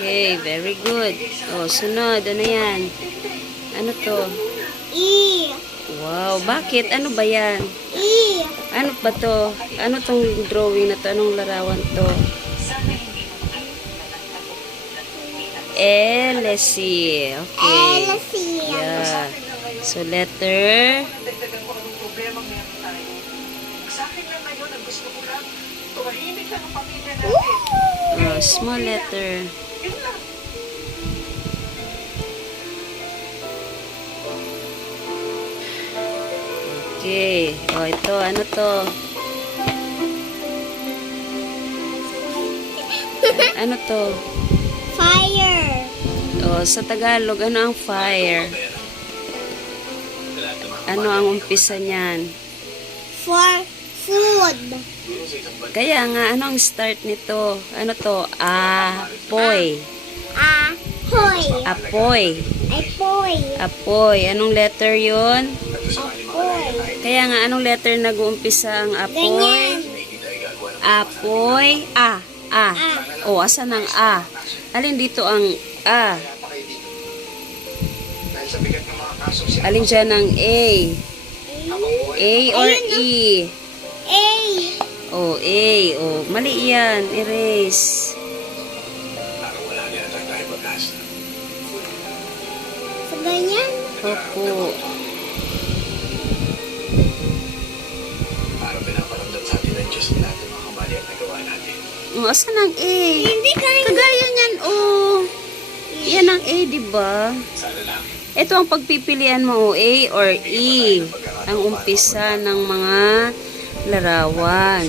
Okay, very good. Oh, sunod. Ano yan? Ano to? E. Wow, bakit? Ano ba yan? E. Ano ba to? Ano tong drawing na to? Anong larawan to? LC. Okay. LC. Yeah. So, letter. Oh, small letter. Yun lang. Okay. Oh, ito. Ano to? Ano to? Fire. Oh, sa Tagalog, ano ang fire? Ano ang umpisa niyan? For food. Kaya nga, ano ang start nito? Ano to? Apoy. Ahoy. Apoy. Apoy. Apoy. Anong letter yun? Apoy. Kaya nga, anong letter nag-uumpisa ang apoy? Ganyan. Apoy. A. A. O, asan ang A? Alin dito ang A? Alin dyan ang A? A or E? A. Oh, A. Oh, mali yan. Erase. So, ganyan. Opo. Parang pinaparamdam sa atin ng Diyos na natin mga kamali ang nagawa natin. Oh, asan ang A? Hindi kaya. Kagaya niyan, oh. Yan ang A, di ba? Sana lang. Ito ang pagpipilian mo, oh, A or E. Ang umpisa ng mga larawan.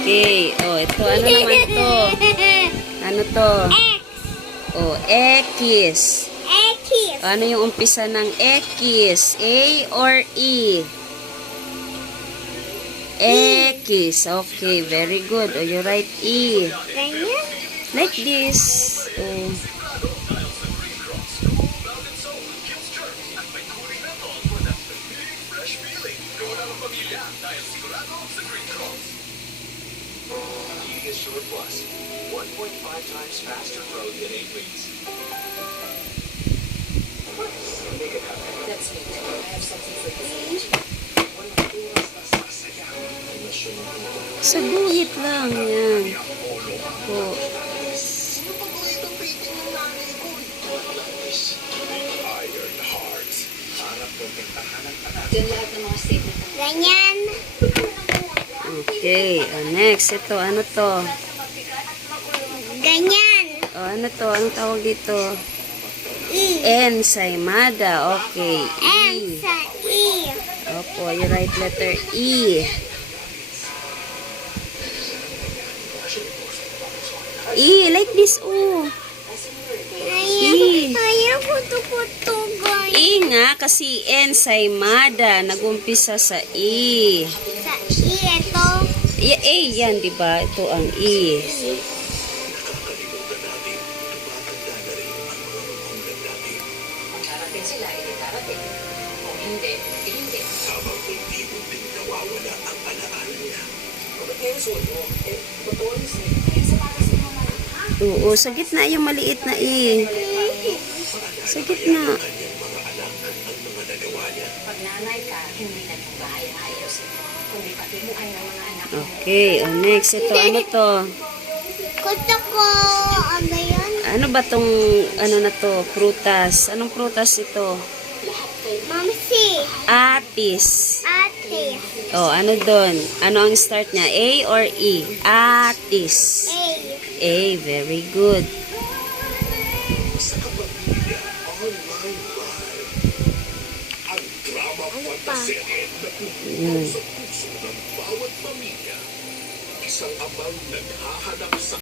Okay. Oh, ito. Ano naman to? Ano to? X. Oh, X. X. Ano yung umpisa ng X? A or E? X. Okay, very good. Oh, you write E. Like this. Oh. Eating Assure Plus. 1.5 times faster growth in 8 weeks. Sa guhit lang yan. Ng Ganyan. Okay. Oh, next. Ito. Ano to? Ganyan. Oh, ano to? Anong tawag dito? E. Ensaymada. Okay. E. sa E. Opo, you write letter E. E, like this, oh. E. ayaw kuto-kuto ganyan. E nga, kasi ensaymada. Nagumpisa sa E. Sa E, ito. Y A yan, di ba? Ito ang E. sila, hindi. Habang unti-unting nawawala ang alaala niya. Bakit kayo suot mo? Eh, totoo yun siya. Kaya sa para sa mga ha? Oo, sa gitna yung maliit na E. Sa gitna. Okay, oh, next. Ito, ano to? Gusto ko, ano yun? Ano ba tong, ano na to? Prutas. Anong prutas ito? Mamsi. Atis. Ate. Oh, ano doon? Ano ang start niya? A or E? Atis. A. A, very good. Sa kapamilya, online live. Ang drama fantasy na Yun. sa puso ng bawat pamilya. Isang amang naghahanap sa